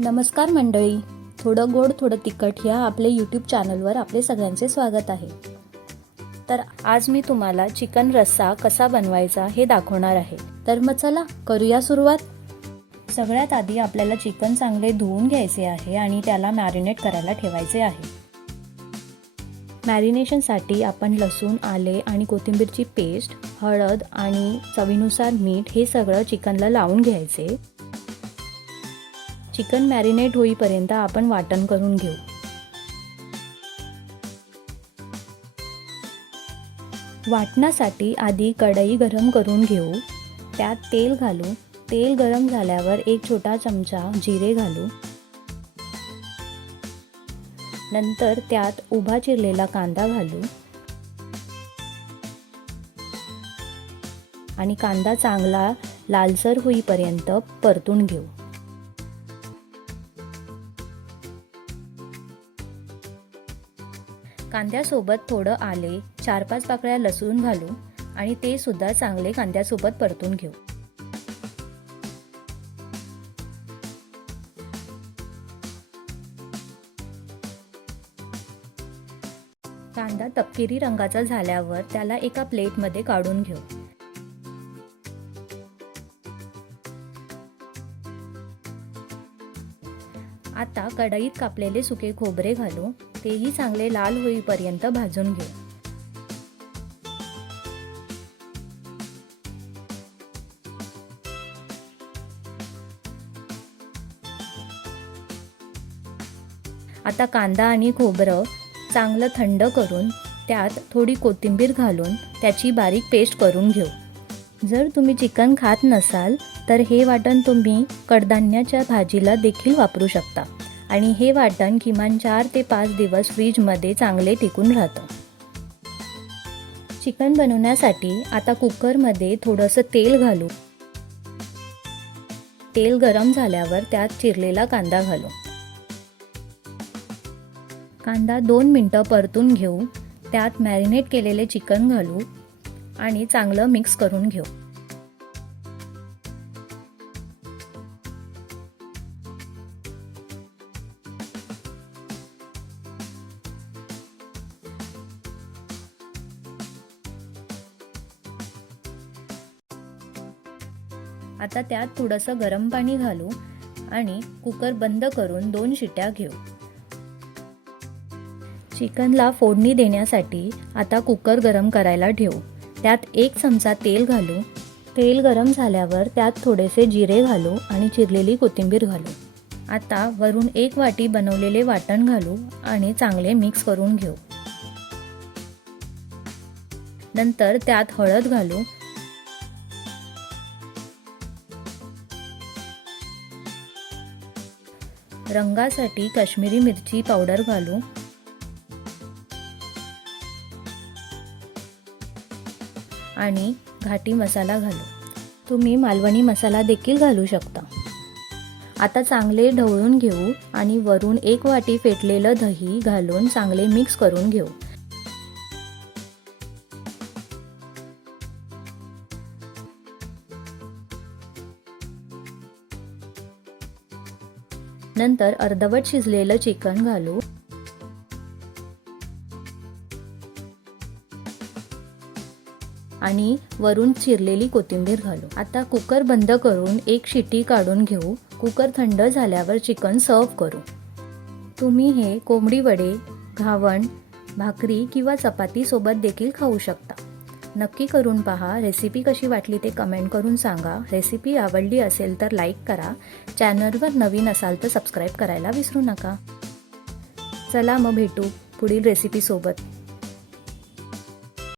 नमस्कार मंडळी, थोडं गोड थोडं तिखट ह्या आपले यूट्यूब चॅनलवर आपले सगळ्यांचे स्वागत आहे। तर आज मी तुम्हाला चिकन रस्सा कसा बनवायचा हे दाखवणार आहे। तर मग चला करूया सुरुवात। सगळ्यात आधी आपल्याला चिकन चांगले धुवून घ्यायचे आहे आणि त्याला मॅरिनेट करायला ठेवायचे आहे। मॅरिनेशनसाठी आपण लसूण, आले आणि कोथिंबीरची पेस्ट, हळद आणि चवीनुसार मीठ हे सगळं चिकनला लावून घ्यायचे। चिकन मॅरिनेट होईपर्यंत आपण वाटण करून घेऊ। वाटणासाठी आधी कढई गरम करून घेऊ, त्यात तेल घालू। तेल गरम झाल्यावर एक छोटा चमचा जिरे घालू। नंतर त्यात उभा चिरलेला कांदा घालू आणि कांदा चांगला लालसर होईपर्यंत परतून घेऊ। कांद्यासोबत थोडं आले, 4-5 पाकळ्या लसूण घालू आणि ते सुद्धा चांगले कांद्यासोबत परतून घेऊ। कांदा तपकिरी रंगाचा झाल्यावर त्याला एका प्लेटमध्ये काढून घेऊ। आता कढईत कापलेले सुके खोबरे घालू, तेही चांगले लाल होईपर्यंत भाजून घेऊ। आता कांदा आणि खोबरं चांगलं थंड करून त्यात थोडी कोथिंबीर घालून त्याची बारीक पेस्ट करून घेऊ। जर तुम्ही चिकन खात नसाल तर हे वाटण तुम्ही कडधान्याच्या भाजीला देखील वापरू शकता आणि हे वाटण किमान 4 ते 5 दिवस फ्रीजमध्ये चांगले टिकून राहतं। चिकन बनवण्यासाठी आता कुकरमध्ये थोडंसं तेल घालू। तेल गरम झाल्यावर त्यात चिरलेला कांदा घालू। कांदा 2 मिनिटं परतून घेऊ, त्यात मॅरिनेट केलेले चिकन घालू आणि चांगलं मिक्स करून घेऊ। आता त्यात थोडंसं गरम पाणी घालू आणि कुकर बंद करून 2 शिट्या घेऊ। चिकनला फोडणी देण्यासाठी आता कुकर गरम करायला ठेवू, त्यात 1 चमचा तेल घालू। तेल गरम झाल्यावर त्यात थोडेसे जिरे घालू आणि चिरलेली कोथिंबीर घालू। आता वरून 1 वाटी बनवलेले वाटण घालू आणि चांगले मिक्स करून घेऊ। नंतर त्यात हळद घालू, रंगासाठी काश्मीरी मिरची पावडर घालू आणि घाटी मसाला घालू। तुम्ही मालवणी मसाला देखील घालू शकता। आता चांगले ढवळून घेऊ आणि वरून 1 वाटी फेटलेलं दही घालून चांगले मिक्स करून घेऊ। नंतर अर्धवट शिजलेलं चिकन घालू आणि वरून चिरलेली कोथिंबीर घालू। आता कुकर बंद करून 1 शिटी काढून घेऊ। कुकर थंड झाल्यावर चिकन सर्व करू। तुम्ही हे कोंबडी वडे, घावण, भाकरी किंवा चपाती सोबत देखील खाऊ शकता। नक्की करून पहा। रेसिपी कशी वाटली ते कमेंट करून सांगा। रेसिपी आवडली असेल तर लाईक करा। चॅनलवर नवीन असाल तर सबस्क्राईब करायला विसरू नका। चला मग भेटू पुढील रेसिपी सोबत।